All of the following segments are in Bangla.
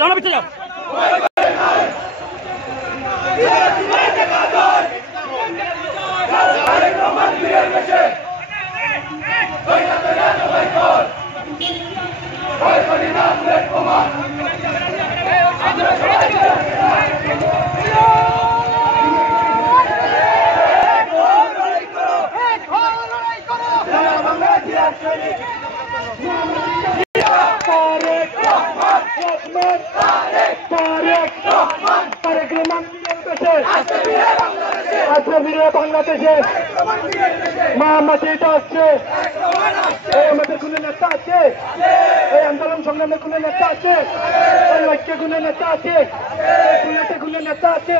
যাও পিছিয়ে যাও বাংলাদেশে মামাটিটা আসছে আমাদের কোন নেতা আছে এই আন্দোলন সংগ্রামের কোন নেতা আছে এই ঐক্যে কোন নেতা আছে সিলেটে কোন নেতা আছে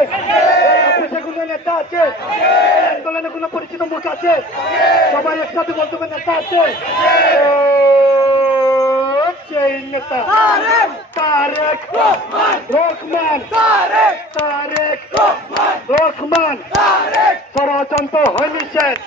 অফিসে কোন নেতা আছে আন্দোলনে কোন পরিচিত মুখ আছে সবাই একসাথে বলতে হবে নেতা আছে সেই নেতা তারেক রহমান তারেক রহমান ষড়যন্ত্র হয়নি শেষ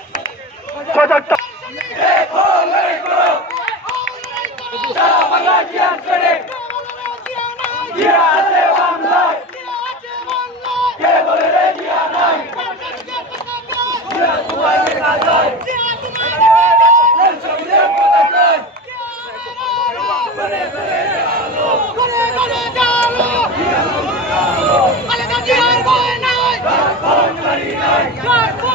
Go!